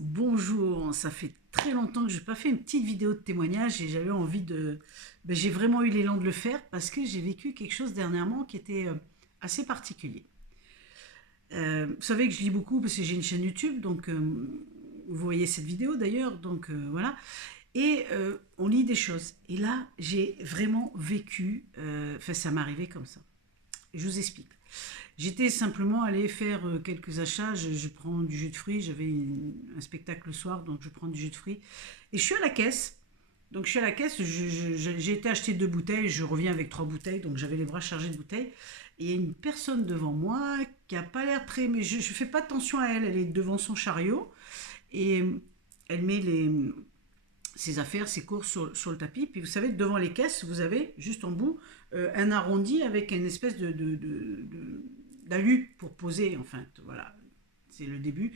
Bonjour, ça fait très longtemps que je n'ai pas fait une petite vidéo de témoignage et j'avais envie de... j'ai vraiment eu l'élan de le faire parce que j'ai vécu quelque chose dernièrement qui était assez particulier. Vous savez que je lis beaucoup parce que j'ai une chaîne YouTube, donc vous voyez cette vidéo d'ailleurs, donc voilà. Et on lit des choses. Et là, j'ai vraiment vécu, enfin ça m'est arrivé comme ça. Je vous explique. J'étais simplement allée faire quelques achats. Je prends du jus de fruits. J'avais un spectacle le soir, donc je prends du jus de fruits. Et je suis à la caisse. Donc je suis à la caisse. J'ai été acheter 2 bouteilles. Je reviens avec 3 bouteilles. Donc j'avais les bras chargés de bouteilles. Et il y a une personne devant moi qui a pas l'air très. Mais je fais pas attention à elle. Elle est devant son chariot. Et elle met ses affaires, ses courses sur le tapis. Puis vous savez, devant les caisses, vous avez juste en bout un arrondi avec une espèce d'alu pour poser. Enfin, voilà, c'est le début.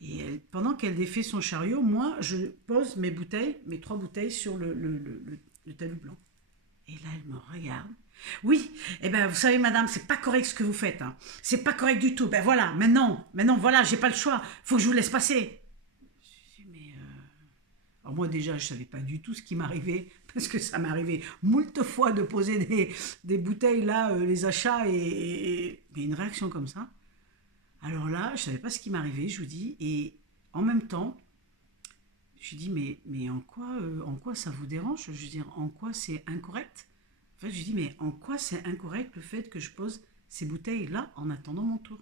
Et pendant qu'elle défait son chariot, moi, je pose mes bouteilles, mes 3 bouteilles sur le talus blanc. Et là, elle me regarde. Oui, eh ben, vous savez, madame, c'est pas correct ce que vous faites. Hein. C'est pas correct du tout. Ben voilà, maintenant, voilà, j'ai pas le choix. Faut que je vous laisse passer. Je dis, mais alors moi déjà, je savais pas du tout ce qui m'arrivait, parce que ça m'arrivait moult fois de poser des bouteilles là, les achats, mais une réaction comme ça. Alors là, je savais pas ce qui m'arrivait, je vous dis, et en même temps, je lui dis, mais en quoi ça vous dérange? Je veux dire, en quoi c'est incorrect? En fait, je lui dis, mais en quoi c'est incorrect le fait que je pose ces bouteilles là en attendant mon tour?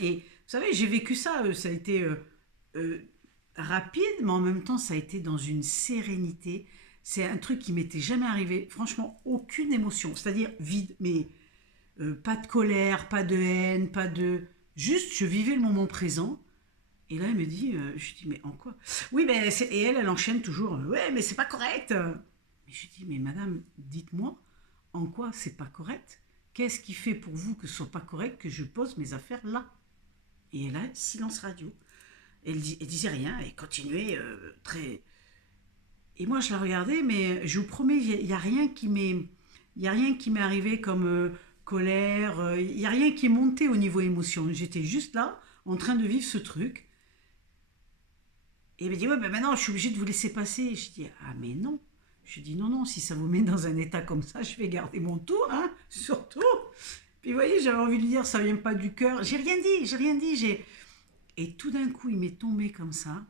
Et vous savez, j'ai vécu ça, ça a été euh, rapide, mais en même temps, ça a été dans une sérénité. C'est un truc qui m'était jamais arrivé. Franchement, aucune émotion, c'est-à-dire vide, mais pas de colère, pas de haine, pas de... Juste, je vivais le moment présent. Et là, elle me dit, je dis, mais en quoi? Oui, ben, et elle enchaîne toujours, ouais, mais c'est pas correct. Mais je dis, mais madame, dites-moi, en quoi c'est pas correct? Qu'est-ce qui fait pour vous que ce soit pas correct que je pose mes affaires là? Et là, silence radio. Elle disait rien, elle continuait très. Et moi, je la regardais, mais je vous promets, il n'y a rien qui m'est. Il y a rien qui m'est arrivé comme colère, il n'y a rien qui est monté au niveau émotion. J'étais juste là, en train de vivre ce truc. Et elle me dit, ouais, mais maintenant, je suis obligée de vous laisser passer. Je dis, ah, mais non. Je dis, non, non, si ça vous met dans un état comme ça, je vais garder mon tour, hein, surtout. Puis, vous voyez, j'avais envie de lui dire, ça vient pas du cœur. J'ai rien dit, j'ai rien dit. Et tout d'un coup, il m'est tombé comme ça.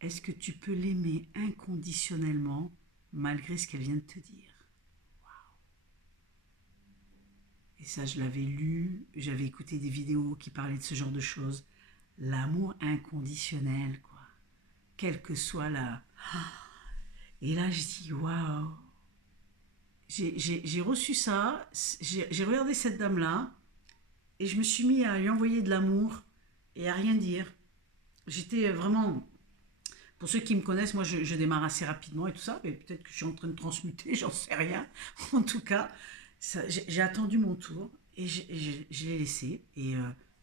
Est-ce que tu peux l'aimer inconditionnellement malgré ce qu'elle vient de te dire? Et ça, je l'avais lu, j'avais écouté des vidéos qui parlaient de ce genre de choses. L'amour inconditionnel, quoi. Quelle que soit la... Et là, je dis, waouh. J'ai reçu ça, j'ai regardé cette dame-là, et je me suis mis à lui envoyer de l'amour et à rien dire. J'étais vraiment... Pour ceux qui me connaissent, moi je démarre assez rapidement et tout ça, mais peut-être que je suis en train de transmuter, j'en sais rien. En tout cas, j'ai attendu mon tour et je l'ai laissé et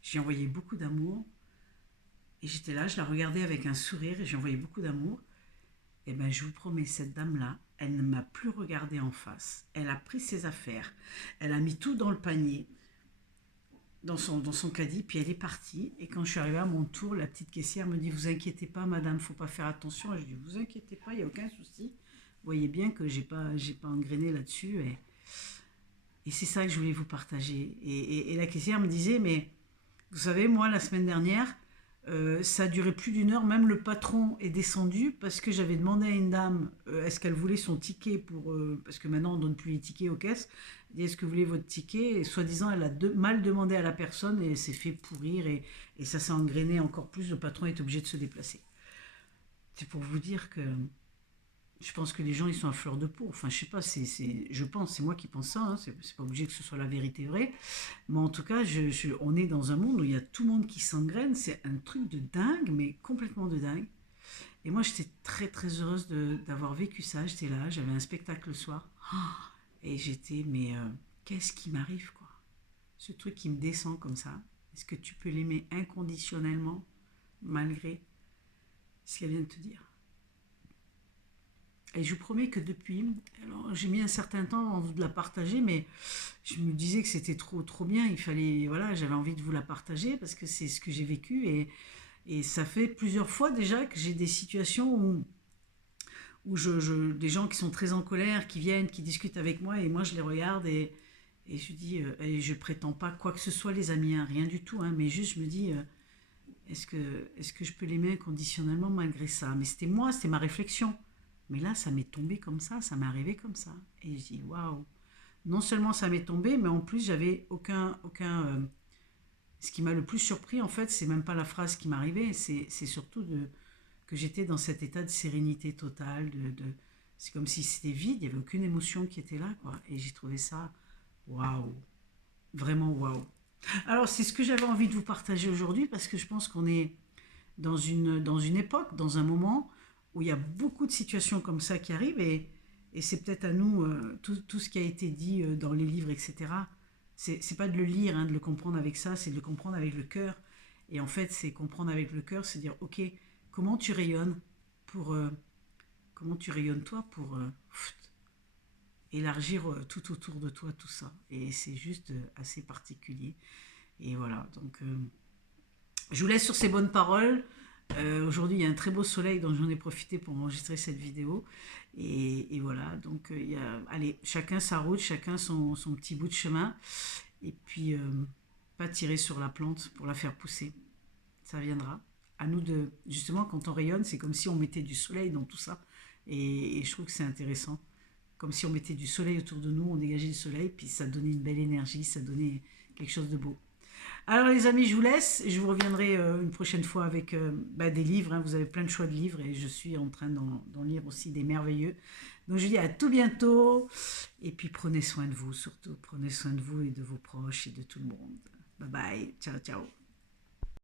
j'ai envoyé beaucoup d'amour. Et j'étais là, je la regardais avec un sourire et j'ai envoyé beaucoup d'amour. Et ben je vous promets, cette dame-là, elle ne m'a plus regardé en face. Elle a pris ses affaires, elle a mis tout dans le panier, dans son caddie, puis elle est partie. Et quand je suis arrivée à mon tour, la petite caissière me dit, vous inquiétez pas, madame, faut pas faire attention. Et je dis, vous inquiétez pas, il n'y a aucun souci. Vous voyez bien que j'ai pas engrainé là-dessus. Et c'est ça que je voulais vous partager. Et la caissière me disait, mais vous savez, moi, la semaine dernière, ça a duré plus d'1 heure. Même le patron est descendu parce que j'avais demandé à une dame est-ce qu'elle voulait son ticket pour. Parce que maintenant, on ne donne plus les tickets aux caisses. Elle dit est-ce que vous voulez votre ticket? Et soi-disant, elle a mal demandé à la personne et elle s'est fait pourrir. Et ça s'est engrainé encore plus. Le patron est obligé de se déplacer. C'est pour vous dire que je pense que les gens, ils sont à fleur de peau. Enfin, je sais pas, je pense, c'est moi qui pense ça. Hein, c'est pas obligé que ce soit la vérité vraie. Mais en tout cas, on est dans un monde où il y a tout le monde qui s'engraine. C'est un truc de dingue, mais complètement de dingue. Et moi, j'étais très très heureuse d'avoir vécu ça. J'étais là, j'avais un spectacle le soir. Et j'étais, mais qu'est-ce qui m'arrive, quoi? Ce truc qui me descend comme ça. Est-ce que tu peux l'aimer inconditionnellement, malgré ce qu'elle vient de te dire? Et je vous promets que depuis, alors j'ai mis un certain temps avant de la partager, mais je me disais que c'était trop trop bien. Il fallait, voilà, j'avais envie de vous la partager parce que c'est ce que j'ai vécu Et ça fait plusieurs fois déjà que j'ai des situations où des gens qui sont très en colère, qui viennent, qui discutent avec moi, et moi je les regarde et je dis, et je prétends pas quoi que ce soit les amis, hein, rien du tout, hein, mais juste je me dis, est-ce que je peux l'aimer inconditionnellement malgré ça? Mais c'était moi, c'était ma réflexion. Mais là, ça m'est tombé comme ça m'est arrivé comme ça. Et je dis, waouh, non seulement ça m'est tombé, mais en plus j'avais ce qui m'a le plus surpris en fait, c'est même pas la phrase qui m'arrivait, c'est surtout que j'étais dans cet état de sérénité totale, c'est comme si c'était vide, il n'y avait aucune émotion qui était là, quoi. Et j'ai trouvé ça, waouh, vraiment waouh. Alors c'est ce que j'avais envie de vous partager aujourd'hui parce que je pense qu'on est dans une époque, dans un moment où il y a beaucoup de situations comme ça qui arrivent et c'est peut-être à nous, tout ce qui a été dit dans les livres, etc. C'est pas de le lire, hein, de le comprendre avec ça, c'est de le comprendre avec le cœur. Et en fait, c'est comprendre avec le cœur, c'est dire, ok, comment tu rayonnes pour, comment tu rayonnes toi pour élargir tout autour de toi tout ça. Et c'est juste assez particulier. Et voilà, donc je vous laisse sur ces bonnes paroles. Aujourd'hui, il y a un très beau soleil, donc j'en ai profité pour enregistrer cette vidéo. Et voilà, donc allez, chacun sa route, chacun son petit bout de chemin. Et puis, pas tirer sur la plante pour la faire pousser. Ça viendra. À nous de, justement, quand on rayonne, c'est comme si on mettait du soleil dans tout ça. Et je trouve que c'est intéressant. Comme si on mettait du soleil autour de nous, on dégageait du soleil, puis ça donnait une belle énergie, ça donnait quelque chose de beau. Alors les amis, je vous laisse. Je vous reviendrai une prochaine fois avec des livres, hein. Vous avez plein de choix de livres et je suis en train d'en lire aussi des merveilleux. Donc je vous dis à tout bientôt. Et puis prenez soin de vous surtout. Prenez soin de vous et de vos proches et de tout le monde. Bye bye. Ciao, ciao.